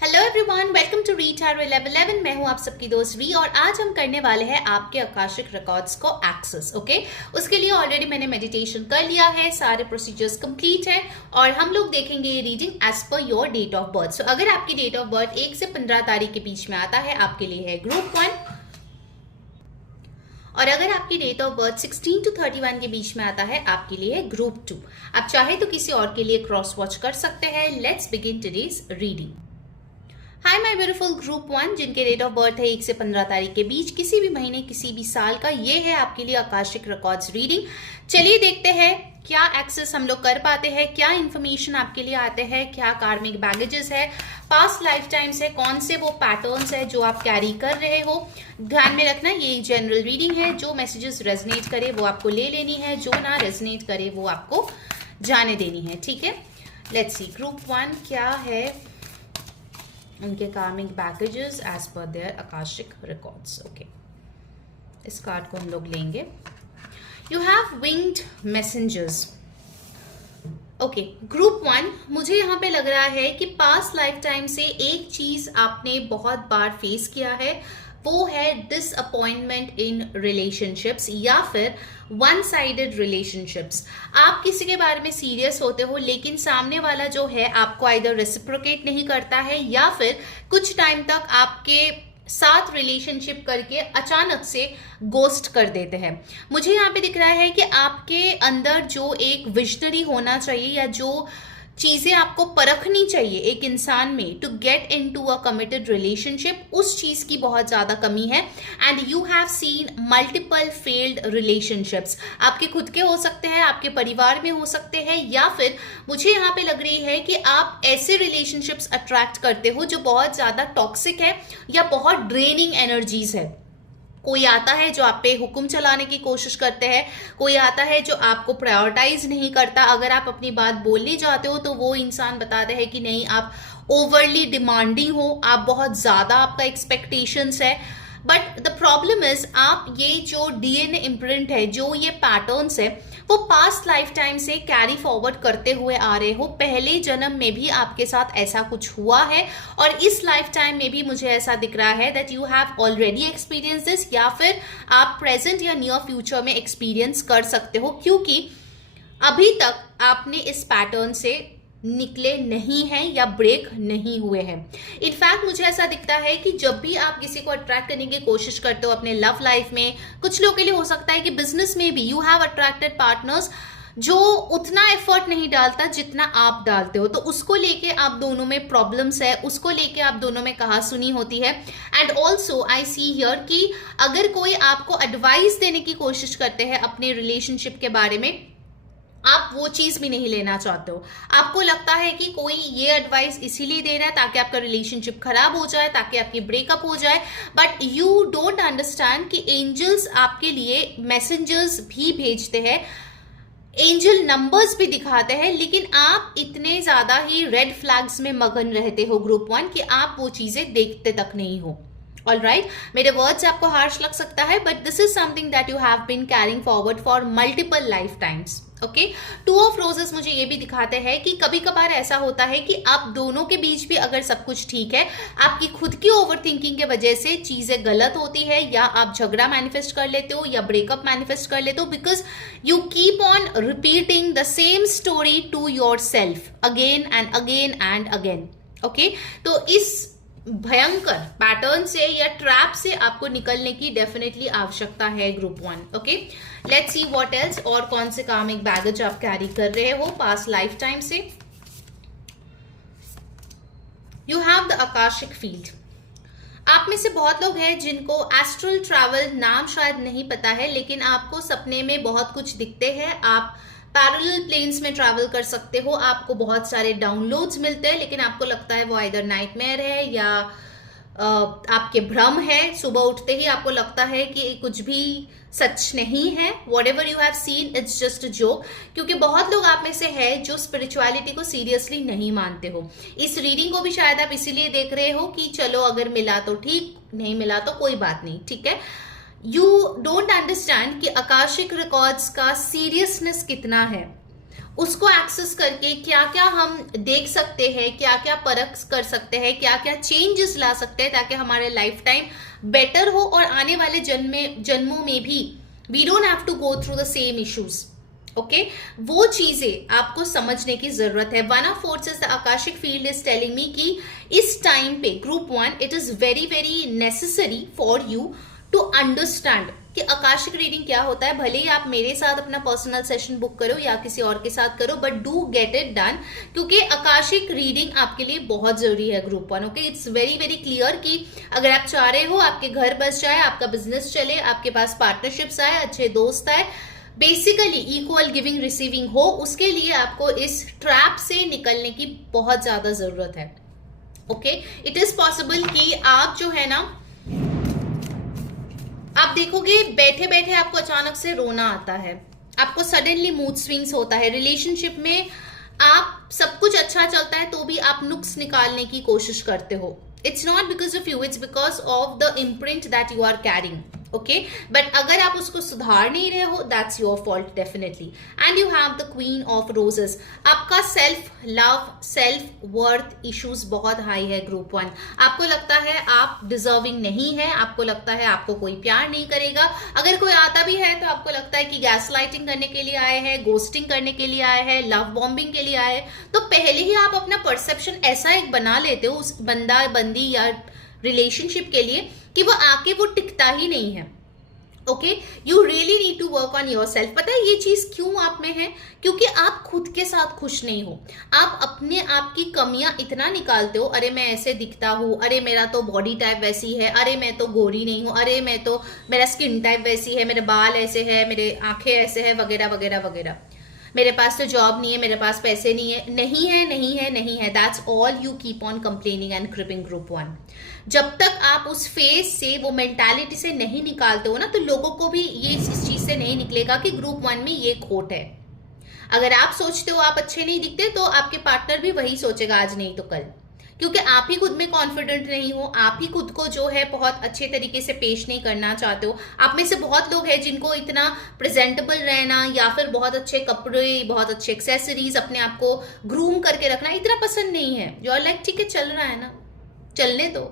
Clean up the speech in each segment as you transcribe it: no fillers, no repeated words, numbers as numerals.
Hello everyone, welcome to read tarot 1111। मैं हूं आप सबकी दोस्त वी और आज हम करने वाले हैं आपके आकाशिक रिकॉर्ड्स को एक्सेस। ओके, उसके लिए ऑलरेडी मैंने मेडिटेशन कर लिया है, सारे प्रोसीजर्स कंप्लीट है और हम लोग देखेंगे ये रीडिंग एज पर your date of birth. So अगर आपकी डेट ऑफ बर्थ 1 से 15 तारीख के बीच में आता है, आपके लिए है ग्रुप 1। और अगर आपकी डेट ऑफ बर्थ 16 to 31 के बीच में आता है, आपके लिए है ग्रुप 2। आप चाहे तो किसी और के लिए क्रॉस वॉच कर सकते हैं। Let's begin today's reading. Hi my beautiful group 1, जिनके डेट ऑफ बर्थ है 1 से 15 तारीख के बीच, किसी भी महीने किसी भी साल का, ये है आपके लिए आकाशिक रिकॉर्ड्स रीडिंग। चलिए देखते हैं क्या एक्सेस हम लोग कर पाते हैं, क्या इन्फॉर्मेशन आपके लिए आते हैं, क्या कार्मिक बैगेजेस है, पास्ट लाइफ टाइम्स है, कौन से वो पैटर्न्स है जो आप कैरी कर रहे हो। ध्यान में रखना ये जनरल रीडिंग है, जो मैसेजेस रेजनेट करे वो आपको ले लेनी है, जो ना रेजनेट करे वो आपको जाने देनी है। ठीक है, लेट्स सी ग्रुप 1 क्या है उनके karmic baggages as per their akashic records. Okay, इस कार्ड को हम लोग लेंगे। You have winged messengers. Okay group 1, मुझे यहाँ पे लग रहा है कि पास्ट लाइफ टाइम से एक चीज आपने बहुत बार फेस किया है, वो है डिसअपॉइंटमेंट इन रिलेशनशिप्स या फिर वन साइडेड रिलेशनशिप्स। आप किसी के बारे में सीरियस होते हो लेकिन सामने वाला जो है आपको आइदर रेसिप्रोकेट नहीं करता है या फिर कुछ टाइम तक आपके साथ रिलेशनशिप करके अचानक से गोस्ट कर देते हैं। मुझे यहाँ पे दिख रहा है कि आपके अंदर जो एक विजनरी होना चाहिए या जो चीजें आपको परखनी चाहिए एक इंसान में to get into a committed relationship, उस चीज की बहुत ज्यादा कमी है। And you have seen multiple failed relationships. आपके खुद के हो सकते हैं, आपके परिवार में हो सकते हैं, या फिर मुझे यहाँ पे लग रही है कि आप ऐसे रिलेशनशिप्स अट्रैक्ट करते हो जो बहुत ज्यादा टॉक्सिक है या बहुत ड्रेनिंग एनर्जीज है। कोई आता है जो आप पे हुक्म चलाने की कोशिश करते हैं, कोई आता है जो आपको प्रायोरिटाइज नहीं करता। अगर आप अपनी बात बोलने जाते हो तो वो इंसान बताते हैं कि नहीं, आप ओवरली डिमांडिंग हो, आप बहुत ज्यादा, आपका एक्सपेक्टेशंस है। बट द प्रॉब्लम इज आप ये जो डीएनए इम्प्रिंट है, जो ये पैटर्न्स है, वो पास्ट लाइफ टाइम से कैरी फॉरवर्ड करते हुए आ रहे हो। पहले जन्म में भी आपके साथ ऐसा कुछ हुआ है और इस लाइफ टाइम में भी मुझे ऐसा दिख रहा है that you have already experience this, या फिर आप प्रेजेंट या नियर फ्यूचर में एक्सपीरियंस कर सकते हो, क्योंकि अभी तक आपने इस पैटर्न से निकले नहीं हैं या ब्रेक नहीं हुए हैं। इनफैक्ट मुझे ऐसा दिखता है कि जब भी आप किसी को अट्रैक्ट करने की कोशिश करते हो अपने लव लाइफ में, कुछ लोगों के लिए हो सकता है कि बिजनेस में भी यू हैव अट्रैक्टेड पार्टनर्स जो उतना एफर्ट नहीं डालता जितना आप डालते हो, तो उसको लेके आप दोनों में प्रॉब्लम्स है, उसको लेके आप दोनों में कहासुनी होती है। And also I see here कि अगर कोई आपको एडवाइस देने की कोशिश करते हैं अपने रिलेशनशिप के बारे में, आप वो चीज भी नहीं लेना चाहते हो। आपको लगता है कि कोई ये एडवाइस इसीलिए दे रहा है ताकि आपका रिलेशनशिप खराब हो जाए, ताकि आपकी ब्रेकअप हो जाए। बट यू डोंट अंडरस्टैंड कि एंजल्स आपके लिए मैसेंजर्स भी भेजते हैं, एंजल नंबर्स भी दिखाते हैं, लेकिन आप इतने ज्यादा ही रेड फ्लैग्स में मगन रहते हो ग्रुप 1 कि आप वो चीजें देखते तक नहीं हो। ऑलराइट, मेरे वर्ड्स आपको हार्श लग सकता है but this is something that you have been carrying forward for multiple life times. Okay, 2 of roses मुझे ये भी दिखाते हैं कि कभी कभार ऐसा होता है कि आप दोनों के बीच भी अगर सब कुछ ठीक है, आपकी खुद की ओवर थिंकिंग के वजह से चीजें गलत होती है, या आप झगड़ा मैनिफेस्ट कर लेते हो या ब्रेकअप मैनिफेस्ट कर लेते हो, because you keep on repeating the same story to your self again and again and again. Okay, तो इस भयंकर पैटर्न से या ट्रैप से आपको निकलने की डेफिनेटली आवश्यकता है group 1। Okay, let's see what else, और कौन से कार्मिक बैगेज आप कैरी कर रहे हो पास्ट लाइफ टाइम से। You have the akashic field. आप में से बहुत लोग हैं जिनको एस्ट्रल ट्रैवल नाम शायद नहीं पता है, लेकिन आपको सपने में बहुत कुछ दिखते हैं। आप पैरेलल प्लेन्स में ट्रैवल कर सकते हो, आपको बहुत सारे डाउनलोड्स मिलते हैं, लेकिन आपको लगता है वो आइदर नाइटमेयर है या आपके भ्रम है। सुबह उठते ही आपको लगता है कि कुछ भी सच नहीं है, whatever you have seen it's just a joke, क्योंकि बहुत लोग आप में से है जो स्पिरिचुअलिटी को सीरियसली नहीं मानते हो। इस रीडिंग को भी शायद आप इसीलिए देख रहे हो कि चलो अगर मिला तो ठीक, नहीं मिला तो कोई बात नहीं, ठीक है। यू डोंट अंडरस्टैंड कि आकाशिक रिकॉर्ड्स का सीरियसनेस कितना है। उसको एक्सेस करके क्या क्या हम देख सकते हैं, क्या क्या परख कर सकते हैं, क्या क्या चेंजेस ला सकते हैं, ताकि हमारे लाइफ टाइम बेटर हो और आने वाले जन्मों में भी we don't have to go through the same issues. Okay, वो चीजें आपको समझने की जरूरत है। One of forces the akashic field is telling me कि इस टाइम पे group 1 it is very very necessary for you to understand कि आकाशिक रीडिंग क्या होता है। भले ही आप मेरे साथ अपना पर्सनल सेशन बुक करो या किसी और के साथ करो, but do get it done, क्योंकि आकाशिक रीडिंग आपके लिए बहुत जरूरी है group 1। Okay, it's very very clear कि अगर आप चाह रहे हो आपके घर बस जाए, आपका बिजनेस चले, आपके पास पार्टनरशिप्स आए, अच्छे दोस्त आए, बेसिकली इक्वल गिविंग रिसीविंग हो, उसके लिए आपको इस ट्रैप से निकलने की बहुत ज्यादा जरूरत है। ओके, इट इज पॉसिबल कि आप जो है ना, आप देखोगे बैठे बैठे आपको अचानक से रोना आता है, आपको सडनली मूड स्विंग्स होता है, रिलेशनशिप में आप सब कुछ अच्छा चलता है तो भी आप नुक्स निकालने की कोशिश करते हो। It's not because of you, it's because of the imprint that you are carrying. Okay, but अगर आप उसको सुधार नहीं रहे हो, that's your fault definitely. And you have the queen of roses. आपका self love, self worth issues बहुत high है ग्रुप 1। आपको लगता है आप डिजर्विंग नहीं है, आपको लगता है आपको कोई प्यार नहीं करेगा, अगर कोई आता भी है तो आपको लगता है कि गैस लाइटिंग करने के लिए आए हैं, गोस्टिंग करने के लिए आए हैं, लव बॉम्बिंग के लिए आए हैं। तो पहले ही आप अपना परसेप्शन ऐसा एक बना लेते हो उस बंदा बंदी या रिलेशनशिप के लिए कि वो आके वो टिकता ही नहीं है। Okay, you really need to work on your self. पता है ये चीज क्यों आप में है? क्योंकि आप खुद के साथ खुश नहीं हो। आप अपने आप की कमियां इतना निकालते हो, अरे मैं ऐसे दिखता हूँ, अरे मेरा तो बॉडी टाइप वैसी है, अरे मैं तो गोरी नहीं हूँ, अरे मैं तो मेरा स्किन टाइप वैसी है, मेरे बाल ऐसे है, मेरे आंखें ऐसे है, वगैरह वगैरह वगैरह, मेरे पास तो जॉब नहीं है, मेरे पास पैसे नहीं है, नहीं है, नहीं है, नहीं है। That's all you keep on complaining and creeping group 1। जब तक आप उस फेज से, वो मेंटालिटी से नहीं निकालते हो ना, तो लोगों को भी ये इस चीज से नहीं निकलेगा कि ग्रुप 1 में ये खोट है। अगर आप सोचते हो आप अच्छे नहीं दिखते, तो आपके पार्टनर भी वही सोचेगा आज नहीं तो कल, क्योंकि आप ही खुद में कॉन्फिडेंट नहीं हो, आप ही खुद को जो है बहुत अच्छे तरीके से पेश नहीं करना चाहते हो। आप में से बहुत लोग हैं जिनको इतना प्रेजेंटेबल रहना या फिर बहुत अच्छे कपड़े, बहुत अच्छे एक्सेसरीज, अपने आप को ग्रूम करके रखना इतना पसंद नहीं है। जो लाइक ठीक है, चल रहा है ना, चलने दो।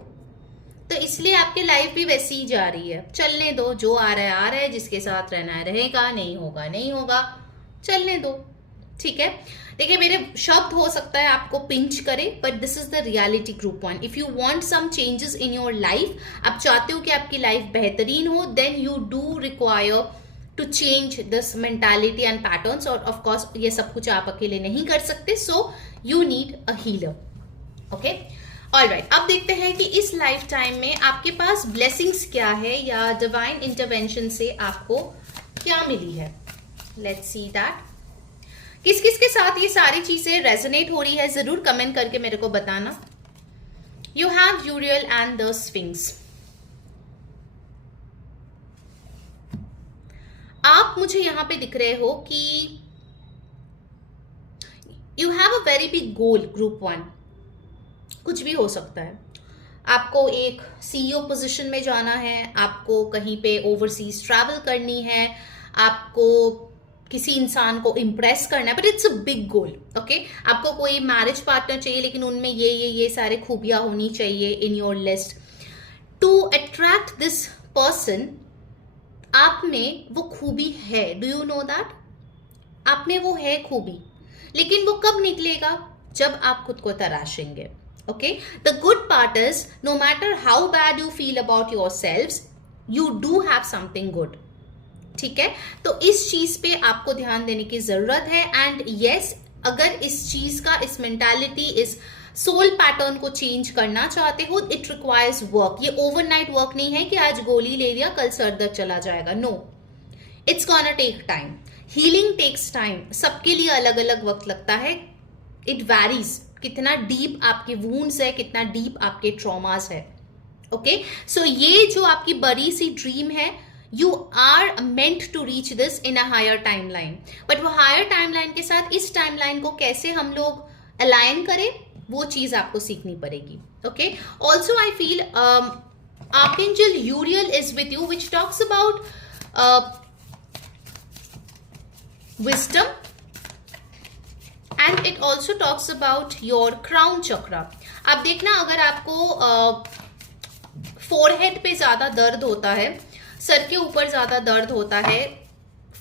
तो इसलिए आपकी लाइफ भी वैसी ही जा रही है, चलने दो, जो आ रहा है आ रहा है, जिसके साथ रहना है रहेगा, नहीं होगा नहीं होगा, चलने दो। ठीक है, देखिए मेरे शब्द हो सकता है आपको पिंच करे, but this is the reality group 1। If you want some changes in your life, आप चाहते हो कि आपकी लाइफ बेहतरीन हो, then you do require to change this mentality and patterns. और ऑफ कोर्स ये सब कुछ आप अकेले नहीं कर सकते, so you need a healer. Okay, alright, अब देखते हैं कि इस लाइफ टाइम में आपके पास ब्लेसिंग्स क्या है या डिवाइन इंटरवेंशन से आपको क्या मिली है। Let's see that. किस किस के साथ ये सारी चीजें रेजोनेट हो रही है, जरूर कमेंट करके मेरे को बताना। You have यूरियल and the sphinx. आप मुझे यहां पे दिख रहे हो कि you have a very big goal group 1। कुछ भी हो सकता है, आपको एक सीईओ पोजीशन में जाना है, आपको कहीं पे ओवरसीज ट्रैवल करनी है, आपको किसी इंसान को इम्प्रेस करना है, but it's a big goal. Okay, आपको कोई मैरिज पार्टनर चाहिए, लेकिन उनमें ये सारे खूबियां होनी चाहिए in your list to attract this person. आप में वो खूबी है, डू यू नो दैट? आप में वो है खूबी, लेकिन वो कब निकलेगा? जब आप खुद को तराशेंगे। Okay, the good part is no matter how bad you feel about yourselves, you do have something good. ठीक है, तो इस चीज पे आपको ध्यान देने की जरूरत है। एंड यस, अगर इस चीज का, इस मेंटालिटी, इस सोल पैटर्न को चेंज करना चाहते हो, इट रिक्वायर्स वर्क। ये ओवरनाइट वर्क नहीं है कि आज गोली ले लिया कल सर दर्द चला जाएगा। No, it's gonna take time. Healing takes time. सबके लिए अलग अलग वक्त लगता है। इट वैरीज कितना डीप आपके वुंड्स है, कितना डीप आपके ट्रॉमास है। ओके, सो ये जो आपकी बड़ी सी ड्रीम है, you are meant to reach this in a higher timeline, but वो higher timeline के साथ इस timeline को कैसे हम लोग align करें, वो चीज आपको सीखनी पड़ेगी। Okay, also I feel Archangel Uriel is with you, which talks about wisdom, and it also talks about your crown chakra. आप देखना, अगर आपको फोरहेड पे ज्यादा दर्द होता है, सर के ऊपर ज्यादा दर्द होता है,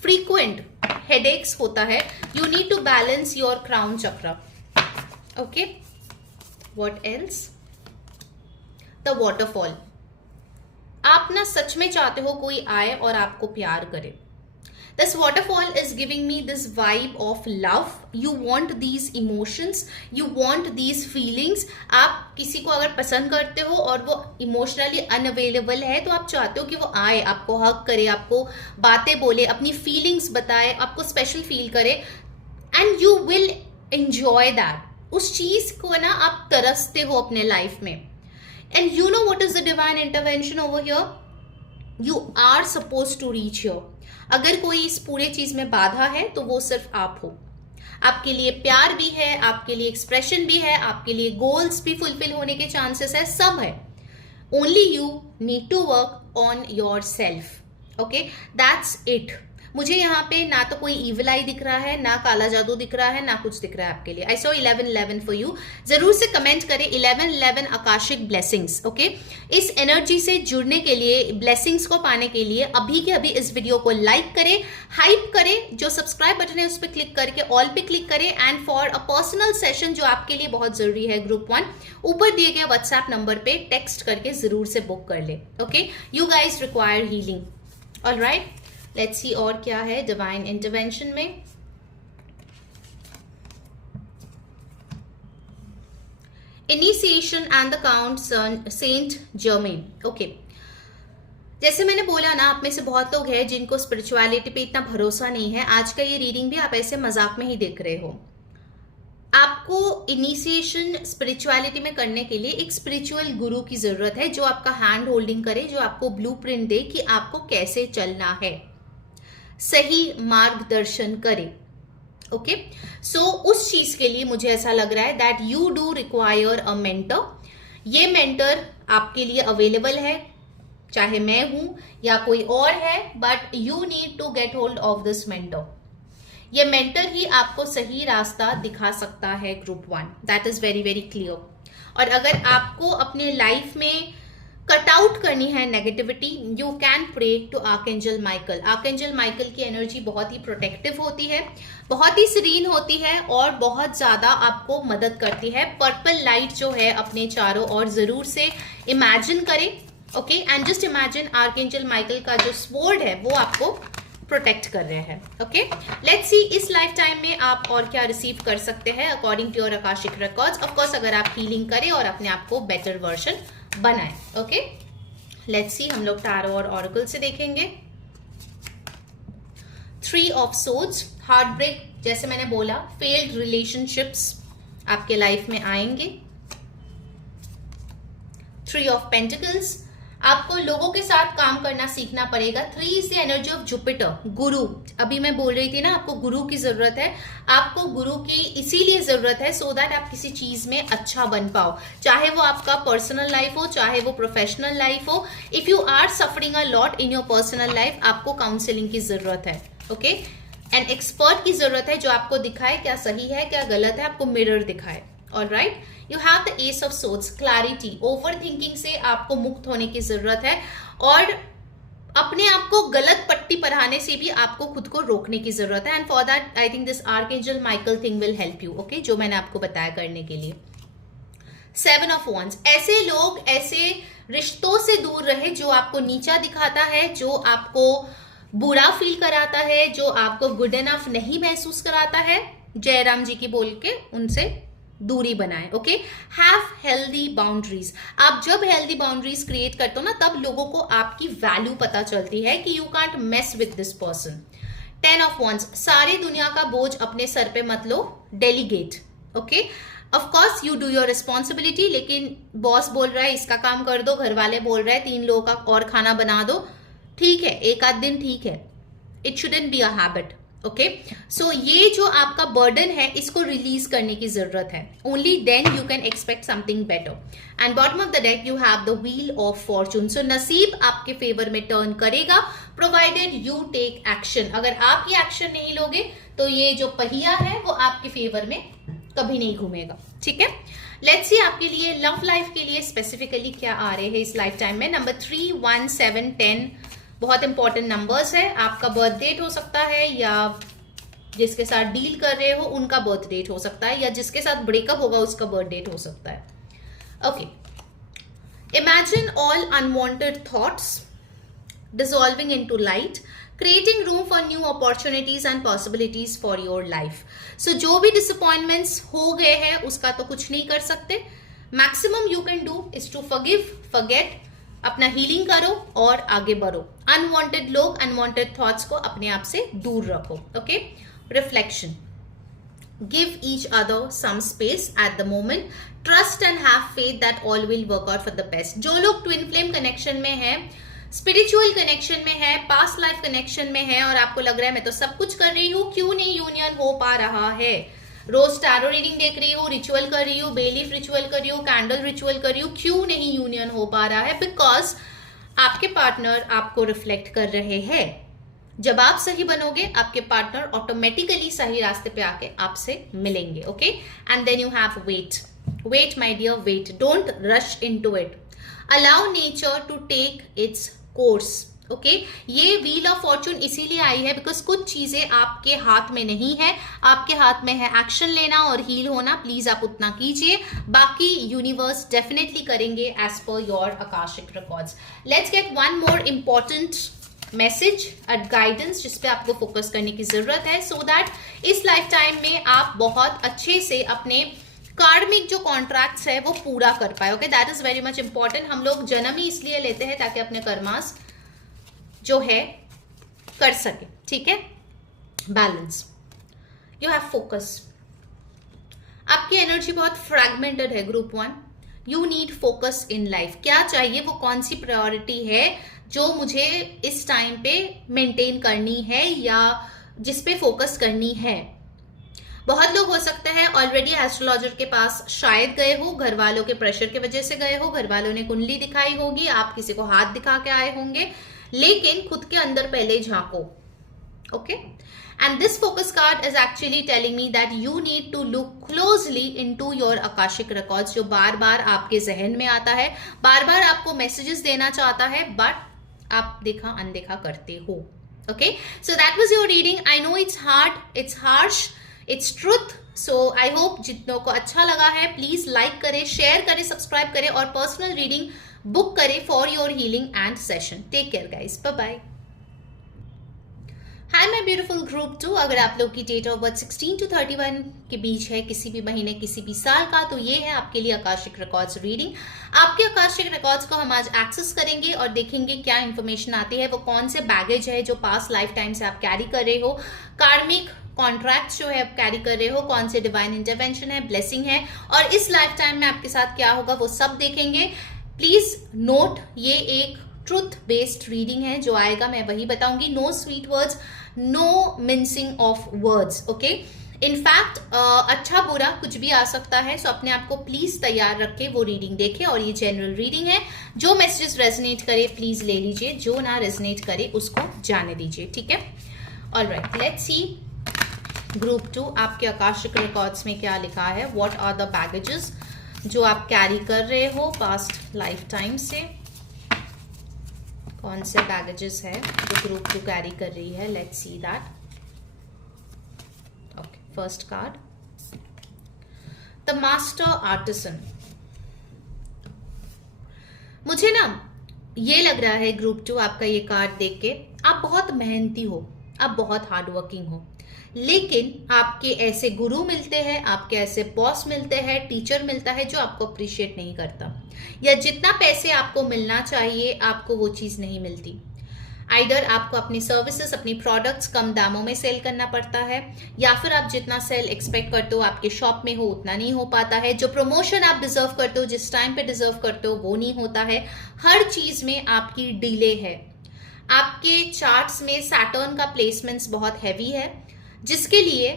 फ्रीक्वेंट हेडेक्स होता है, you need to balance your crown chakra. Okay, what else? The waterfall. आप ना सच में चाहते हो कोई आए और आपको प्यार करे। This waterfall is giving me this vibe of love. You want these emotions, you want these feelings. आप किसी को अगर पसंद करते हो और वो इमोशनली अनअवेलेबल है, तो आप चाहते हो कि वो आए, आपको हग करे, आपको बातें बोले, अपनी फीलिंग्स बताए, आपको स्पेशल फील करे, and you will enjoy that. उस चीज को ना आप तरसते हो अपने लाइफ में। And you know what is the divine intervention over here? You are suppose to reach here. अगर कोई इस पूरे चीज में बाधा है तो वो सिर्फ आप हो। आपके लिए प्यार भी है, आपके लिए एक्सप्रेशन भी है, आपके लिए गोल्स भी फुलफिल होने के चांसेस है, सब है। Only you need to work on your self. Okay, that's it. मुझे यहाँ पे ना तो कोई इविल आई दिख रहा है, ना काला जादू दिख रहा है, ना कुछ दिख रहा है आपके लिए। I saw 1111 for you. जरूर से कमेंट करें 1111 आकाशिक ब्लेसिंग्स। ओके, इस एनर्जी से जुड़ने के लिए, ब्लेसिंग्स को पाने के लिए अभी के अभी इस वीडियो को लाइक करें, हाइप करें, जो सब्सक्राइब बटन है उस पर क्लिक करके ऑल पे क्लिक करें, and for a personal session जो आपके लिए बहुत जरूरी है, ग्रुप 1, ऊपर दिए गए व्हाट्सएप नंबर पे टेक्स्ट करके जरूर से बुक कर ले। Okay, you guys require healing. Alright, let's see और क्या है डिवाइन इंटरवेंशन में। Initiation and the Count Saint Germain. Okay, जैसे मैंने बोला ना, आप में से बहुत लोग हैं जिनको स्पिरिचुअलिटी पे इतना भरोसा नहीं है। आज का ये रीडिंग भी आप ऐसे मजाक में ही देख रहे हो। आपको इनिशिएशन स्पिरिचुअलिटी में करने के लिए एक स्पिरिचुअल गुरु की जरूरत है, जो आपका हैंड होल्डिंग करे, जो आपको ब्लूप्रिंट दे कि आपको कैसे चलना है, सही मार्गदर्शन करे। ओके, सो उस चीज के लिए मुझे ऐसा लग रहा है that you do require a mentor. ये मेंटर आपके लिए अवेलेबल है, चाहे मैं हूं या कोई और है, but you need to get hold of this mentor. ये मेंटर ही आपको सही रास्ता दिखा सकता है, group 1। That is very very clear. और अगर आपको अपने लाइफ में कट आउट करनी है negativity, you can pray to archangel Michael. Archangel Michael की एनर्जी बहुत ही प्रोटेक्टिव होती है, बहुत ही सीरीन होती है और बहुत ज्यादा आपको मदद करती है। पर्पल लाइट जो है अपने चारों ओर जरूर से इमेजिन करें। Okay, and just imagine archangel Michael का जो स्वॉर्ड है वो आपको प्रोटेक्ट कर रहे हैं। ओके, लेट्स सी इस लाइफ टाइम में आप और क्या रिसीव कर सकते हैं according to your akashic records. Of course अगर आप हीलिंग करें और अपने आप को बेटर वर्जन बनाए। ओके, लेट्स सी हम लोग टैरो और ऑरेकल से देखेंगे। 3 ऑफ सोर्ड्स, हार्ट ब्रेक, जैसे मैंने बोला, फेल्ड रिलेशनशिप्स आपके लाइफ में आएंगे। 3 ऑफ पेंटिकल्स, आपको लोगों के साथ काम करना सीखना पड़ेगा। 3 is the energy of Jupiter, गुरु। अभी मैं बोल रही थी ना, आपको गुरु की जरूरत है। आपको गुरु की इसीलिए जरूरत है सो दैट आप किसी चीज में अच्छा बन पाओ, चाहे वो आपका पर्सनल लाइफ हो, चाहे वो प्रोफेशनल लाइफ हो। If you are suffering a lot in your personal life, आपको काउंसलिंग की जरूरत है। ओके, एंड एक्सपर्ट की जरूरत है जो आपको दिखाए क्या सही है क्या गलत है, आपको मिरर दिखाए। Alright, you have the S of swords, clarity. Over thinking से आपको मुक्त होने की जरूरत है और अपने आप को गलत पट्टी पढ़ाने से भी आपको खुद को रोकने की जरूरत है। And for that I think this archangel Michael thing will help you. Okay, जो मैंने आपको बताया करने के लिए। 7 ऑफ wands, ऐसे लोग, ऐसे रिश्तों से दूर रहे जो आपको नीचा दिखाता है, जो आपको बुरा फील कराता है, जो आपको गुड इनफ नहीं महसूस कराता है। जयराम जी की बोल के उनसे दूरी बनाए। Okay, have healthy boundaries. आप जब हेल्दी बाउंड्रीज क्रिएट करते हो ना, तब लोगों को आपकी वैल्यू पता चलती है कि you can't mess with this person. 10 of wands, सारी दुनिया का बोझ अपने सर पे मत लो, delegate. Okay, of course you do your responsibility, लेकिन बॉस बोल रहा है इसका काम कर दो, घर वाले बोल रहे हैं 3 लोगों का और खाना बना दो, ठीक है, एक आध दिन ठीक है, it shouldn't be a habit. Okay, so ये जो आपका बर्डन है इसको रिलीज करने की जरूरत है। Only then you can expect something better. And bottom of the deck you have the wheel of fortune. So नसीब आपके फेवर में टर्न करेगा प्रोवाइडेड यू टेक एक्शन। अगर आप ये एक्शन नहीं लोगे तो ये जो पहिया है वो आपके फेवर में कभी नहीं घूमेगा। ठीक है, लेट्स सी आपके लिए लव लाइफ के लिए स्पेसिफिकली क्या आ रहे हैं इस लाइफ टाइम में। नंबर 3, 1, 7, 10 बहुत इंपॉर्टेंट नंबर्स है। आपका बर्थ डेट हो सकता है, या जिसके साथ डील कर रहे हो उनका बर्थ डेट हो सकता है, या जिसके साथ ब्रेकअप होगा उसका बर्थ डेट हो सकता है। Okay, imagine all unwanted thoughts dissolving into light, creating room for new opportunities and possibilities for your life. So जो भी disappointments हो गए हैं उसका तो कुछ नहीं कर सकते। Maximum you can do is to forgive, forget, अपना healing करो और आगे बढ़ो। Unwanted लोग, unwanted thoughts को अपने आप से दूर रखो। Okay? Reflection. Give each other some space at the moment. Trust and have faith that all will work out for the best. जो लोग twin flame connection में हैं, स्पिरिचुअल कनेक्शन में है, पास्ट लाइफ कनेक्शन में है और आपको लग रहा है मैं तो सब कुछ कर रही हूँ, क्यों नहीं यूनियन हो पा रहा है, रोज टैरो रीडिंग देख रही हूँ, रिचुअल कर रही हूँ, बेलीफ रिचुअल कर रही हूँ, कैंडल रिचुअल कर रही हूँ, क्यों नहीं यूनियन हो पा रहा है? बिकॉज आपके पार्टनर आपको रिफ्लेक्ट कर रहे हैं। जब आप सही बनोगे आपके पार्टनर ऑटोमेटिकली सही रास्ते पे आके आपसे मिलेंगे। Okay, and then you have wait my dear, wait, don't rush into it, allow nature to take its course. Okay, ये व्हील ऑफ फॉर्चून इसीलिए आई है बिकॉज कुछ चीजें आपके हाथ में नहीं है, आपके हाथ में है एक्शन लेना और हील होना। प्लीज आप उतना कीजिए, बाकी यूनिवर्स डेफिनेटली करेंगे एज पर your akashic records. Let's get one more important message and guidance जिस पे आपको फोकस करने की जरूरत है, सो दैट इस लाइफ टाइम में आप बहुत अच्छे से अपने कार्मिक जो कॉन्ट्रैक्ट्स है वो पूरा कर पाए। Okay, that is very much important. हम लोग जन्म ही इसलिए लेते हैं ताकि अपने कर्मास जो है कर सके। ठीक है, बैलेंस, यू हैव फोकस। आपकी एनर्जी बहुत फ्रैगमेंटेड है group 1, you need focus in life. क्या चाहिए, वो कौन सी प्रायोरिटी है जो मुझे इस टाइम पे मेंटेन करनी है या जिस पे फोकस करनी है। बहुत लोग हो सकते हैं ऑलरेडी एस्ट्रोलॉजर के पास शायद गए हो, घर वालों के प्रेशर की वजह से गए हो, घर वालों ने कुंडली दिखाई होगी, आप किसी को हाथ दिखा के आए होंगे, लेकिन खुद के अंदर पहले झांको। Okay, and this focus card is actually telling me that you need to look closely into your akashic records, जो बार बार आपके जहन में आता है, बार बार आपको मैसेजेस देना चाहता है, बट आप देखा अनदेखा करते हो। Okay, so that was your reading. I know it's hard, it's harsh, it's truth. So I hope जितनों को अच्छा लगा है प्लीज लाइक करें, शेयर करें, सब्सक्राइब करें और पर्सनल रीडिंग बुक करें for your healing and session. Take care guys, bye bye. Hi my beautiful group 2, अगर आप लोग की डेट ऑफ बर्थ 16 to 31 के बीच है, किसी भी महीने किसी भी साल का, तो ये है आपके लिए आकाशिक रिकॉर्ड्स रीडिंग। आपके आकाशिक रिकॉर्ड्स को हम आज एक्सेस करेंगे और देखेंगे क्या इंफॉर्मेशन आती है, वो कौन से बैगेज है जो पास्ट लाइफ टाइम से आप कैरी कर रहे हो, कार्मिक कॉन्ट्रैक्ट्स जो है आप कैरी कर रहे हो, कौन से डिवाइन इंटरवेंशन है, ब्लेसिंग है, और इस लाइफ टाइम में आपके साथ क्या होगा वो सब देखेंगे। प्लीज नोट, ये एक ट्रुथ बेस्ड रीडिंग है, जो आएगा मैं वही बताऊंगी। No sweet words, no mincing of words. Okay, in fact अच्छा बुरा कुछ भी आ सकता है, सो अपने आप को प्लीज तैयार रखें, वो रीडिंग देखें। और ये जनरल रीडिंग है, जो मैसेजेस रेजोनेट करे प्लीज ले लीजिए, जो ना रेजोनेट करे उसको जाने दीजिए। ठीक है, ऑलराइट, लेट्स सी ग्रुप 2 आपके आकाशिक रिकॉर्ड्स में क्या लिखा है। व्हाट आर द बैगेजेस जो आप कैरी कर रहे हो पास्ट लाइफ टाइम से, कौन से बैगेजेस है जो ग्रुप 2 कैरी कर रही है। Let's see that. Okay, first card, the master artisan. मुझे ना ये लग रहा है ग्रुप 2 आपका ये कार्ड देख के, आप बहुत मेहनती हो, आप बहुत हार्ड वर्किंग हो, लेकिन आपके ऐसे गुरु मिलते हैं, आपके ऐसे बॉस मिलते हैं, टीचर मिलता है जो आपको अप्रिशिएट नहीं करता, या जितना पैसे आपको मिलना चाहिए आपको वो चीज़ नहीं मिलती। आइडर आपको अपनी सर्विसेज, अपनी प्रोडक्ट्स कम दामों में सेल करना पड़ता है, या फिर आप जितना सेल एक्सपेक्ट करते हो आपके शॉप में हो उतना नहीं हो पाता है, जो प्रमोशन आप डिजर्व करते हो, जिस टाइम पे डिजर्व करते हो वो नहीं होता है, हर चीज़ में आपकी डिले है। आपके चार्ट्स में सैटर्न का प्लेसमेंट्स बहुत हैवी है, जिसके लिए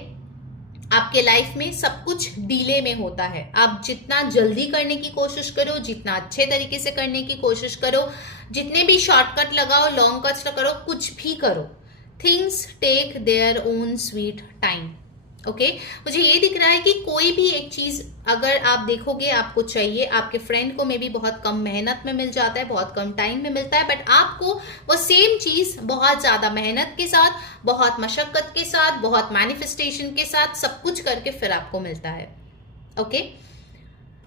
आपके लाइफ में सब कुछ डीले में होता है। आप जितना जल्दी करने की कोशिश करो, जितना अच्छे तरीके से करने की कोशिश करो, जितने भी शॉर्टकट लगाओ, लॉन्ग कट्स करो, कुछ भी करो, things take their own sweet time. Okay मुझे ये दिख रहा है कि कोई भी एक चीज अगर आप देखोगे आपको चाहिए, आपके फ्रेंड को मे भी बहुत कम मेहनत में मिल जाता है, बहुत कम टाइम में मिलता है, बट आपको वो सेम चीज बहुत ज्यादा मेहनत के साथ, बहुत मशक्कत के साथ, बहुत मैनिफेस्टेशन के साथ, सब कुछ करके फिर आपको मिलता है। ओके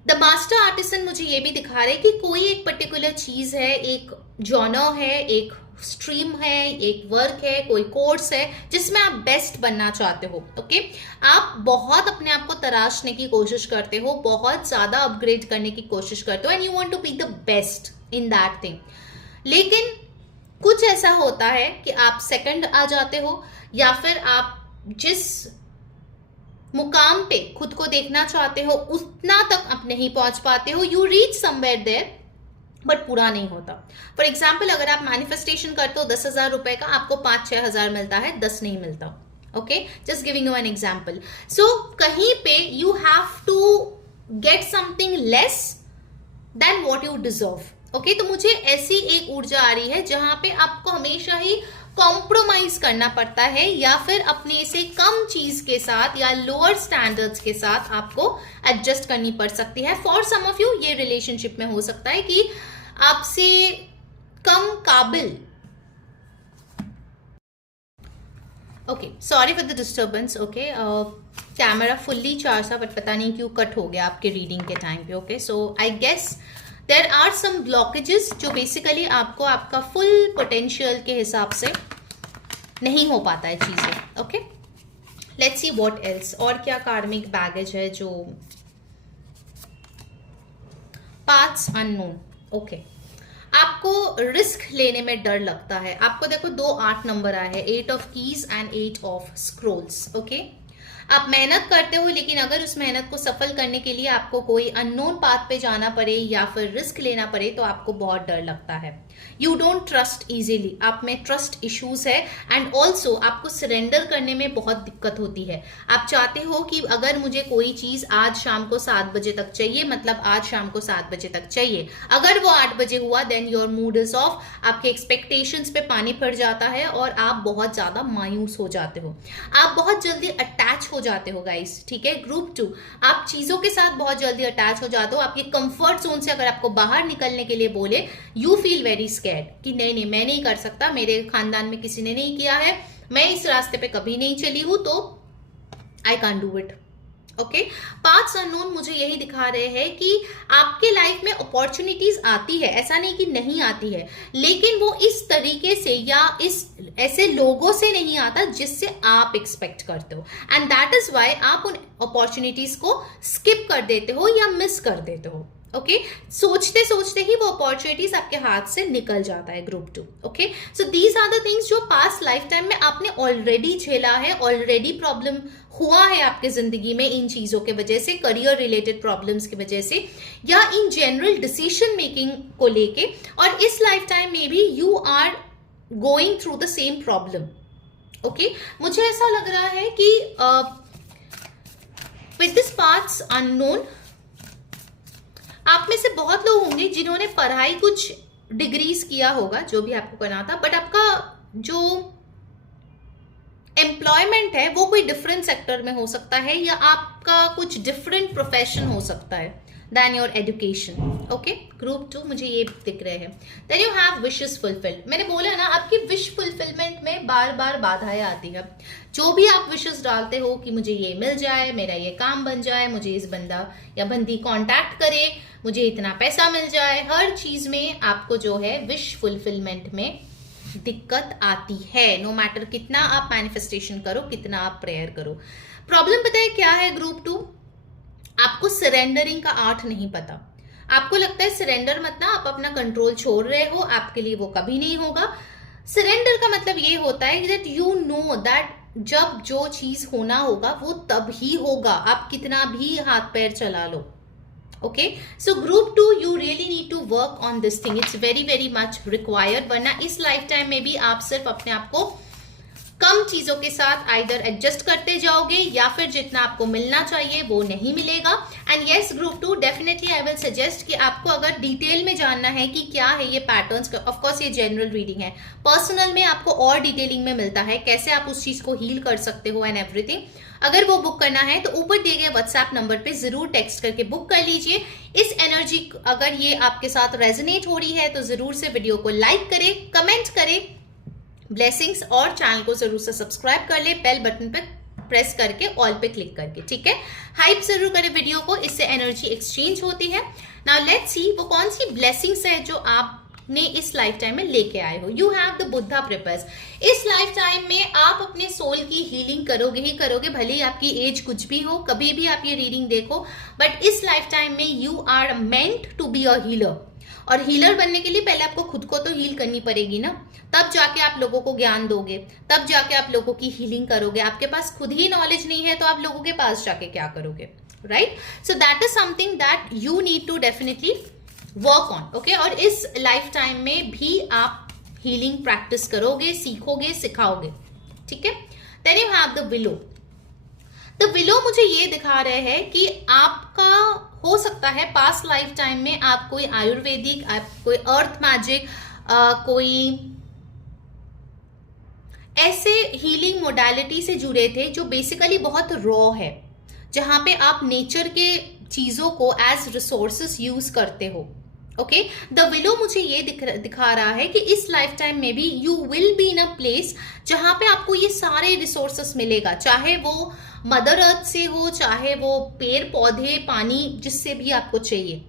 द मास्टर आर्टिसन मुझे ये भी दिखा रहे हैं कि कोई एक पर्टिकुलर चीज है, एक जॉनर है, एक स्ट्रीम है, एक वर्क है, कोई कोर्स है जिसमें आप बेस्ट बनना चाहते हो। ओके आप बहुत अपने आप को तराशने की कोशिश करते हो, बहुत ज्यादा अपग्रेड करने की कोशिश करते हो, and you want to be the best in that thing. लेकिन कुछ ऐसा होता है कि आप सेकंड आ जाते हो, या फिर आप जिस मुकाम पे खुद को देखना चाहते हो उतना तक आप नहीं पहुंच पाते हो। You reach somewhere there but पूरा नहीं होता। फॉर एग्जाम्पल अगर आप मैनिफेस्टेशन करते हो 10,000 रुपए का, आपको 5-6 हजार मिलता है, 10 नहीं मिलता। Okay just giving you an example. So कहीं पे you have to get something less than what you deserve. Okay तो मुझे ऐसी एक ऊर्जा आ रही है जहां पे आपको हमेशा ही कॉम्प्रोमाइज करना पड़ता है, या फिर अपने से कम चीज के साथ या लोअर स्टैंडर्ड्स के साथ आपको एडजस्ट करनी पड़ सकती है। फॉर सम ऑफ यू ये रिलेशनशिप में हो सकता है कि आपसे कम काबिल। Okay sorry for the disturbance. Okay camera fully charge था बट पता नहीं क्यों कट हो गया आपके रीडिंग के टाइम पे। Okay so I guess there are some blockages जो बेसिकली आपको आपका फुल पोटेंशियल के हिसाब से नहीं हो पाता है चीजें। Okay let's see what else, और क्या कार्मिक बैगेज है जो पाथ्स अननोन। ओके आपको रिस्क लेने में डर लगता है। आपको देखो 2 8 नंबर आए हैं, 8 of keys and 8 of scrolls. Okay आप मेहनत करते हो, लेकिन अगर उस मेहनत को सफल करने के लिए आपको कोई अननोन पाथ पे जाना पड़े या फिर रिस्क लेना पड़े तो आपको बहुत डर लगता है। यू डोंट ट्रस्ट इजीली, आप में ट्रस्ट इश्यूज है, एंड ऑल्सो आपको सरेंडर करने में बहुत दिक्कत होती है। आप चाहते हो कि अगर मुझे कोई चीज आज शाम को 7 बजे तक चाहिए, मतलब आज शाम को 7 बजे तक चाहिए, अगर वो 8 बजे हुआ then your mood is off, आपके एक्सपेक्टेशंस पे पानी पड़ जाता है और आप बहुत ज्यादा मायूस हो जाते हो, आप बहुत जल्दी अटैच हो जाते हो गाइस। ठीक है ग्रुप 2 आप चीजों के साथ बहुत जल्दी अटैच हो जाते हो। आपके कंफर्ट जोन से अगर आपको बाहर निकलने के लिए बोले, यू फील वेरी स्कैर्ड कि नहीं नहीं मैं नहीं कर सकता, मेरे खानदान में किसी ने नहीं किया है, मैं इस रास्ते पे कभी नहीं चली हूं, तो I can't do it. Okay paths unknown मुझे यही दिखा रहे हैं कि आपके लाइफ में अपॉर्चुनिटीज आती है, ऐसा नहीं कि नहीं आती है, लेकिन वो इस तरीके से या इस ऐसे लोगों से नहीं आता जिससे आप एक्सपेक्ट करते हो, एंड दैट इज वाई आप उन अपॉर्चुनिटीज को स्किप कर देते हो या मिस कर देते हो। ओके सोचते सोचते ही वो अपॉर्चुनिटीज आपके हाथ से निकल जाता है group 2। Okay so these are the things जो पास्ट लाइफ टाइम में आपने ऑलरेडी झेला है, ऑलरेडी प्रॉब्लम हुआ है आपके जिंदगी में इन चीजों के वजह से, करियर रिलेटेड प्रॉब्लम्स की वजह से, या इन जनरल डिसीजन मेकिंग को लेके, और इस लाइफ टाइम में भी you are going through the same problem. Okay मुझे ऐसा लग रहा है कि विद दिस पाथ्स अननोन आप में से बहुत लोग होंगे जिन्होंने पढ़ाई कुछ डिग्रीज किया होगा, जो भी आपको करना था, बट आपका जो एम्प्लॉयमेंट है वो कोई डिफरेंट सेक्टर में हो सकता है, या आपका कुछ डिफरेंट प्रोफेशन हो सकता है then your education. Okay group 2 मुझे ये दिख रहे हैं। Then you have wishes fulfilled. मैंने बोला ना आपकी विश फुलफिलमेंट में बार बार बाधाएं आती है। जो भी आप विशेस डालते हो कि मुझे ये मिल जाए, मेरा ये काम बन जाए, मुझे इस बंदा या बंदी कांटेक्ट करे, मुझे इतना पैसा मिल जाए, हर चीज में आपको जो है विश फुलफिलमेंट में दिक्कत आती है। नो मैटर कितना आप मैनिफेस्टेशन करो, कितना आप प्रेयर करो। प्रॉब्लम पता है क्या है ग्रुप 2, आपको सरेंडरिंग का आर्ट नहीं पता। आपको लगता है सरेंडर मतलब आप अपना कंट्रोल छोड़ रहे हो, आपके लिए वो कभी नहीं होगा। सरेंडर का मतलब ये होता है दैट यू नो दैट जब जो चीज होना होगा वो तब ही होगा, आप कितना भी हाथ पैर चला लो। Okay so group 2 you really need to work on this thing, it's very very much required, वरना इस लाइफ टाइम में भी आप सिर्फ अपने आप को कम चीजों के साथ आइदर एडजस्ट करते जाओगे या फिर जितना आपको मिलना चाहिए वो नहीं मिलेगा। And yes group 2, definitely I will suggest कि आपको अगर डिटेल में जानना है कि क्या है ये पैटर्न्स, ऑफ कोर्स ये जनरल रीडिंग है, पर्सनल में आपको और डिटेलिंग में मिलता है कैसे आप उस चीज को हील कर सकते हो एंड एवरीथिंग। अगर वो बुक करना है तो ऊपर दिए गए व्हाट्सएप नंबर पे जरूर टेक्स्ट करके बुक कर लीजिए। इस एनर्जी अगर ये आपके साथ रेजोनेट हो रही है तो जरूर से वीडियो को लाइक करें, कमेंट करें, ब्लेसिंग्स, और चैनल को जरूर से सब्सक्राइब कर ले, बेल बटन पे प्रेस करके ऑल पे क्लिक करके, ठीक है। हाइप जरूर करें वीडियो को, इससे एनर्जी एक्सचेंज होती है। नाउ लेट्स सी वो कौन सी ब्लेसिंग्स है जो आपने इस लाइफ टाइम में लेके आए हो। You have the Buddha purpose. इस लाइफ टाइम में आप अपने सोल की हीलिंग करोगे ही करोगे, भले ही आपकी एज कुछ भी हो, कभी भी आप ये रीडिंग देखो, बट इस लाइफ टाइम में you are meant to be a healer. और हीलर बनने के लिए पहले आपको खुद को तो हील करनी पड़ेगी ना, तब जाके आप लोगों को ज्ञान दोगे, तब जाके आप लोगों की हीलिंग करोगे। आपके पास खुद ही नॉलेज नहीं है तो आप लोगों के पास जाके क्या करोगे, right? So that is something that you need to definitely work on, okay. और इस लाइफ टाइम में भी आप हीलिंग प्रैक्टिस करोगे, सीखोगे, सिखाओगे, ठीक है। Then you have the willow. The willow मुझे ये दिखा रहे हैं कि आपका हो सकता है पास्ट लाइफ टाइम में आप कोई आयुर्वेदिक, आप कोई अर्थ मैजिक, कोई ऐसे हीलिंग मोडालिटी से जुड़े थे जो बेसिकली बहुत रॉ है, जहां पे आप नेचर के चीजों को एज रिसोर्सेस यूज करते हो, ओके। द विलो मुझे ये दिखा रहा है कि इस लाइफ टाइम में भी you will be in a place जहां पे आपको ये सारे रिसोर्सेस मिलेगा, चाहे वो मदर अर्थ से हो, चाहे वो पेड़ पौधे, पानी, जिससे भी आपको चाहिए।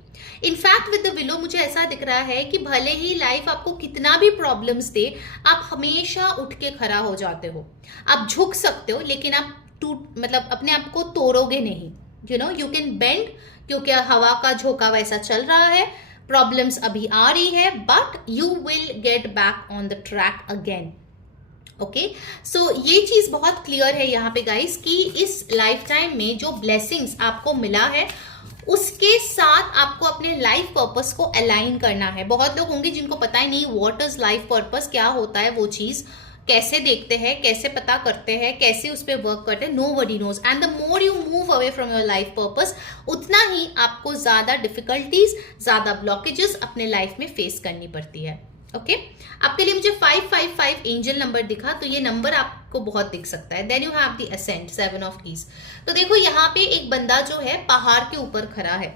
इनफैक्ट विद द विलो मुझे ऐसा दिख रहा है कि भले ही लाइफ आपको कितना भी प्रॉब्लम्स दे, आप हमेशा उठ के खड़ा हो जाते हो। आप झुक सकते हो लेकिन आप मतलब अपने आप को तोड़ोगे नहीं, you know, you can bend, क्योंकि हवा का झोंका वैसा चल रहा है, प्रॉब्लम्स अभी आ रही है, but you will get back on the track again, okay. So ये चीज बहुत क्लियर है यहाँ पे गाइस कि इस लाइफ टाइम में जो ब्लेसिंग्स आपको मिला है उसके साथ आपको अपने लाइफ पर्पस को अलाइन करना है। बहुत लोग होंगे जिनको पता ही नहीं व्हाट इज लाइफ पर्पस, क्या होता है वो चीज, कैसे देखते हैं, कैसे पता करते हैं, कैसे उस पर वर्क करते हैं, nobody knows. And the more you move away from your life purpose, उतना ही आपको ज्यादा डिफिकल्टीज, ज्यादा ब्लॉकेजेस अपने लाइफ में फेस करनी पड़ती है, ओके। आपके लिए मुझे 555 एंजल नंबर दिखा, तो ये नंबर आपको बहुत दिख सकता है। Then you have the ascent, 7 of keys. तो देखो यहाँ पे एक बंदा जो है पहाड़ के ऊपर खड़ा है।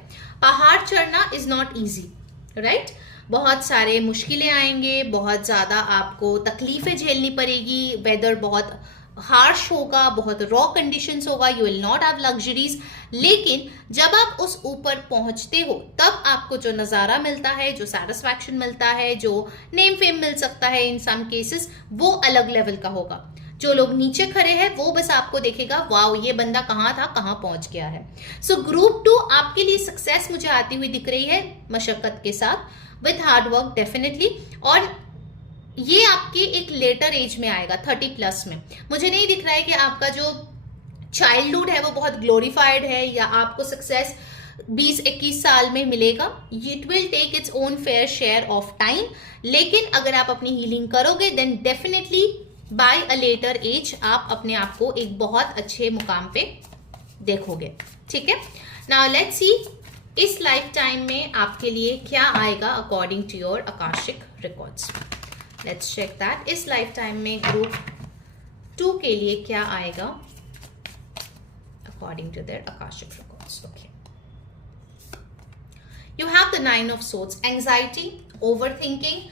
पहाड़ चढ़ना इज नॉट इजी, राइट? बहुत सारे मुश्किलें आएंगे, बहुत ज्यादा आपको तकलीफें झेलनी पड़ेगी, वेदर बहुत हार्श होगा, बहुत रॉ कंडीशंस होगा, you will not have luxuries. लेकिन जब आप उस ऊपर पहुंचते हो तब आपको जो नजारा मिलता है, जो सेटिस्फैक्शन मिलता है, जो नेम फेम मिल सकता है इन सम केसेस, वो अलग लेवल का होगा। जो लोग नीचे खड़े हैं वो बस आपको देखेगा, वाओ ये बंदा कहाँ था, कहाँ पहुंच गया है। सो ग्रुप 2 आपके लिए सक्सेस मुझे आती हुई दिख रही है, मशक्कत के साथ, विथ हार्ड वर्क डेफिनेटली। और ये आपके एक लेटर एज में आएगा, 30+ में। मुझे नहीं दिख रहा है कि आपका जो चाइल्डहुड है वो बहुत ग्लोरीफाइड है या आपको सक्सेस 20-21 साल में मिलेगा। It will take its own fair share of time, लेकिन अगर आप अपनी हीलिंग करोगे then definitely by a later age आप अपने आप को एक बहुत अच्छे मुकाम पे देखोगे, ठीक है। नाउ लेट्स सी इस लाइफ टाइम में आपके लिए क्या आएगा according to your akashic records. Let's check that. इस लाइफ टाइम में ग्रुप 2 के लिए क्या आएगा according to their akashic records. Okay, you have the 9 of swords. Anxiety, overthinking,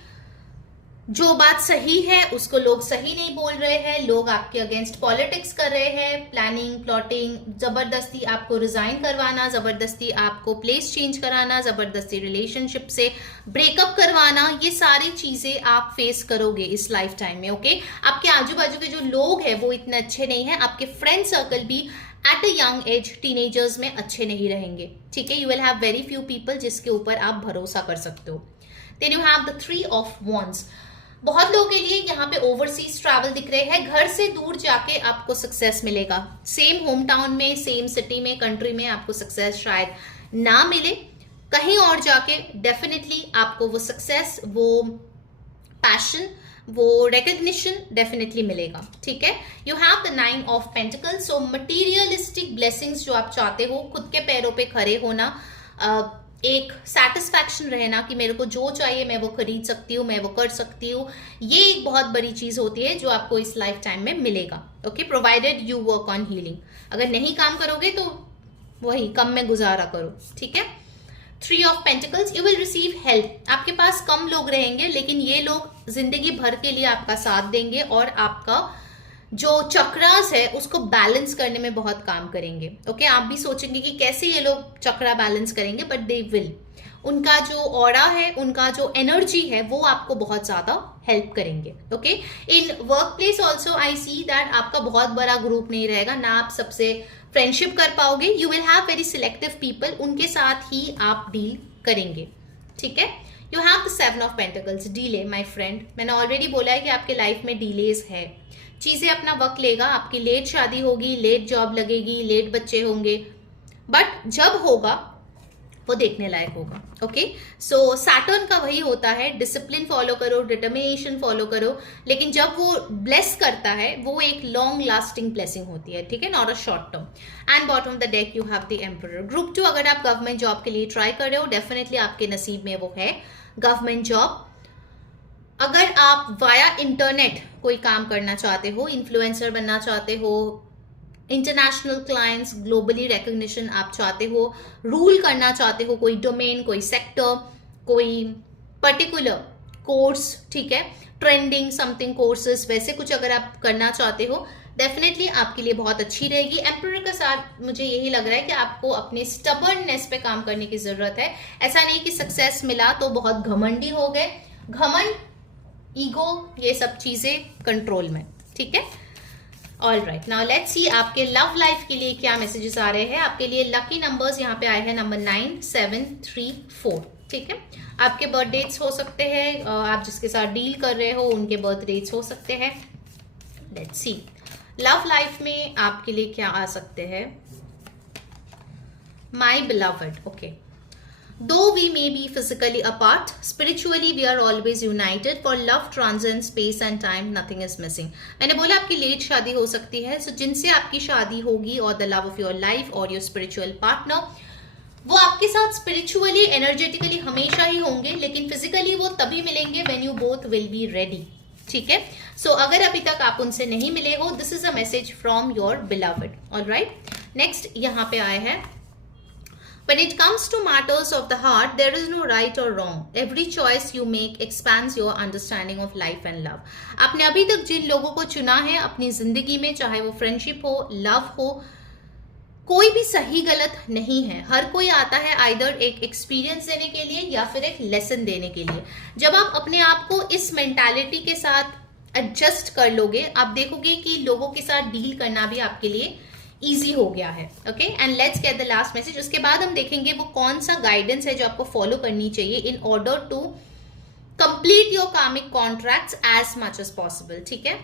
जो बात सही है उसको लोग सही नहीं बोल रहे हैं, लोग आपके अगेंस्ट पॉलिटिक्स कर रहे हैं, प्लानिंग, प्लॉटिंग, जबरदस्ती आपको रिजाइन करवाना, जबरदस्ती आपको प्लेस चेंज कराना, जबरदस्ती रिलेशनशिप से ब्रेकअप करवाना, ये सारी चीजें आप फेस करोगे इस लाइफ टाइम में, ओके। आपके आजू बाजू के जो लोग हैं वो इतने अच्छे नहीं हैं, आपके फ्रेंड सर्कल भी at a young age, teenagers में अच्छे नहीं रहेंगे, ठीक है। You will have very few people जिसके ऊपर आप भरोसा कर सकते हो। Then you have the 3 of wands. बहुत लोगों के लिए यहाँ पे ओवरसीज ट्रैवल दिख रहे हैं, घर से दूर जाके आपको सक्सेस मिलेगा। सेम होम टाउन में, सेम सिटी में, कंट्री में आपको सक्सेस शायद ना मिले, कहीं और जाके डेफिनेटली आपको वो सक्सेस, वो पैशन, वो रिकग्निशन डेफिनेटली मिलेगा, ठीक है। You have the 9 of pentacles, so materialistic blessings जो आप चाहते हो, खुद के पैरों पे खड़े होना, एक सेटिस्फैक्शन रहना कि मेरे को जो चाहिए मैं वो खरीद सकती हूँ, मैं वो कर सकती हूँ, ये एक बहुत बड़ी चीज होती है जो आपको इस लाइफ टाइम में मिलेगा। Okay, provided you work on healing. अगर नहीं काम करोगे तो वही कम में गुजारा करो, ठीक है। 3 of pentacles, you will receive help. आपके पास कम लोग रहेंगे लेकिन ये लोग जिंदगी भर के लिए आपका साथ देंगे और आपका जो चक्रास है उसको बैलेंस करने में बहुत काम करेंगे। ओके, आप भी सोचेंगे कि कैसे ये लोग चक्रा बैलेंस करेंगे, बट दे विल। उनका जो ऑरा है, उनका जो एनर्जी है, वो आपको बहुत ज्यादा हेल्प करेंगे। Okay, in work place also I see that आपका बहुत बड़ा ग्रुप नहीं रहेगा, ना आप सबसे फ्रेंडशिप कर पाओगे। You will have very selective people, उनके साथ ही आप डील करेंगे, ठीक है। You have the 7 of pentacles, delay my friend. मैंने ऑलरेडी बोला है कि आपके लाइफ में डिलेज है, चीजें अपना वक्त लेगा, आपकी लेट शादी होगी, लेट जॉब लगेगी, लेट बच्चे होंगे, बट जब होगा वो देखने लायक होगा। ओके, सो सैटर्न का वही होता है, डिसिप्लिन फॉलो करो, डिटर्मिनेशन फॉलो करो, लेकिन जब वो ब्लेस करता है वो एक लॉन्ग लास्टिंग ब्लेसिंग होती है, ठीक है, not a short term. And bottom of the deck you have the emperor. Group 2, अगर आप गवर्नमेंट जॉब के लिए ट्राई कर रहे हो, डेफिनेटली आपके नसीब में वो है गवर्नमेंट जॉब। अगर आप वाया इंटरनेट कोई काम करना चाहते हो, इन्फ्लुएंसर बनना चाहते हो, इंटरनेशनल क्लाइंट्स, ग्लोबली रिकग्निशन आप चाहते हो, रूल करना चाहते हो कोई डोमेन, कोई सेक्टर, कोई पर्टिकुलर कोर्स, ठीक है, ट्रेंडिंग समथिंग कोर्सेज, वैसे कुछ अगर आप करना चाहते हो, डेफिनेटली आपके लिए बहुत अच्छी रहेगी। एम्परर का साथ मुझे यही लग रहा है कि आपको अपने स्टबर्ननेस पे काम करने की जरूरत है। ऐसा नहीं कि सक्सेस मिला तो बहुत घमंडी हो गए, घमंड, ईगो, ये सब चीजें कंट्रोल में, ठीक है। All right, now let's see आपके लव लाइफ के लिए क्या मैसेजेस आ रहे हैं। आपके लिए लकी नंबर्स यहाँ पे आए हैं नंबर 9, 7, 3, 4, ठीक है। आपके बर्थ डेट्स हो सकते हैं, आप जिसके साथ डील कर रहे हो उनके बर्थ डेट्स हो सकते हैं। लेट्स सी लव लाइफ में आपके लिए क्या आ सकते हैं। My beloved, okay, though we may be physically apart, spiritually we are always united, for love transcends space and time, nothing is missing। मैंने बोला आपकी लेट शादी हो सकती है, so जिनसे आपकी शादी होगी और the love of your life और your spiritual partner, वो आपके साथ स्पिरिचुअली एनर्जेटिकली हमेशा ही होंगे, लेकिन फिजिकली वो तभी मिलेंगे when you both will be ready, ठीक है। सो अगर अभी तक आप उनसे नहीं मिले हो, this is a message from your beloved. Alright, next यहाँ पे आए हैं, when it comes to matters of the heart, there is no right or wrong. Every choice you make expands your understanding of life and love. आपने अभी तक जिन लोगों को चुना है अपनी जिंदगी में, चाहे वो फ्रेंडशिप हो, लव हो, कोई भी सही गलत नहीं है। हर कोई आता है आइदर एक एक्सपीरियंस देने के लिए या फिर एक लेसन देने के लिए। जब आप अपने आप को इस मेंटालिटी के साथ एडजस्ट कर लोगे, आप देखोगे कि लोगों के साथ डील करना भी आपके लिए इजी हो गया है। Okay, and let's get the last message. उसके बाद हम देखेंगे वो कौन सा गाइडेंस है जो आपको फॉलो करनी चाहिए in order to complete your karmic contracts as much as possible, ठीक है।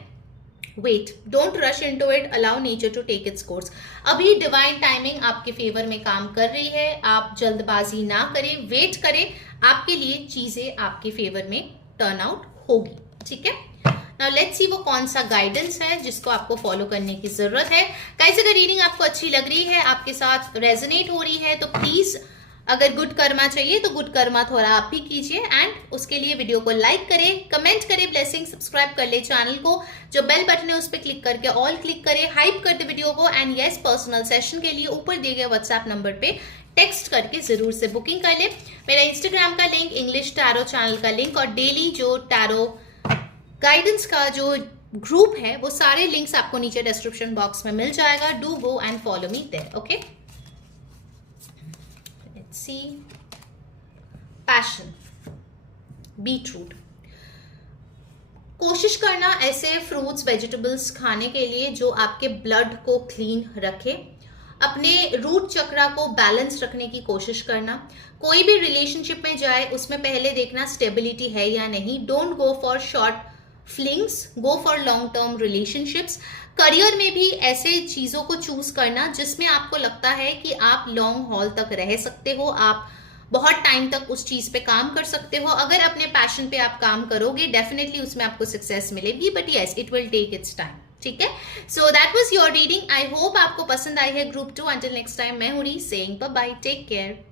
Wait, don't rush into it, allow nature to take its course. अभी डिवाइन टाइमिंग आपके फेवर में काम कर रही है, आप जल्दबाजी ना करें, वेट करें, आपके लिए चीजें आपके फेवर में टर्न आउट होगी, ठीक है। Now let's see वो कौन सा गाइडेंस है जिसको आपको फॉलो करने की जरूरत है। गाइस, अगर रीडिंग आपको अच्छी लग रही है, आपके साथ रेजोनेट हो रही है, तो प्लीज अगर गुड कर्मा चाहिए तो गुड कर्मा थोड़ा आप भी कीजिए, एंड उसके लिए वीडियो को लाइक करें, कमेंट करें, ब्लेसिंग, सब्सक्राइब कर ले चैनल को, जो बेल बटन है उस पर क्लिक करके ऑल क्लिक करें, हाइप कर दे वीडियो को, एंड यस, पर्सनल सेशन के लिए ऊपर दिए गए व्हाट्सएप नंबर पे टेक्स्ट करके जरूर से बुकिंग कर ले। मेरा इंस्टाग्राम का लिंक, इंग्लिश टैरो चैनल का लिंक और डेली जो टैरो गाइडेंस का जो ग्रुप है, वो सारे लिंक्स आपको नीचे डिस्क्रिप्शन बॉक्स में मिल जाएगा। Do go and follow me there, okay. Let's see passion, beetroot. कोशिश करना ऐसे फ्रूट्स, वेजिटेबल्स खाने के लिए जो आपके ब्लड को क्लीन रखे, अपने रूट चक्रा को बैलेंस रखने की कोशिश करना। कोई भी रिलेशनशिप में जाए उसमें पहले देखना स्टेबिलिटी है या नहीं। Don't go for short flings, go for long term relationships. Career में भी ऐसे चीजों को चूज करना जिसमें आपको लगता है कि आप लॉन्ग हॉल तक रह सकते हो, आप बहुत टाइम तक उस चीज पे काम कर सकते हो। अगर अपने पैशन पे आप काम करोगे डेफिनेटली उसमें आपको सक्सेस मिलेगी, but yes it will take its time. ठीक है, so that was your reading. I hope आपको पसंद आई है ग्रुप 2। अंटिल नेक्स्ट टाइम, मैं हूँ saying bye bye, take care.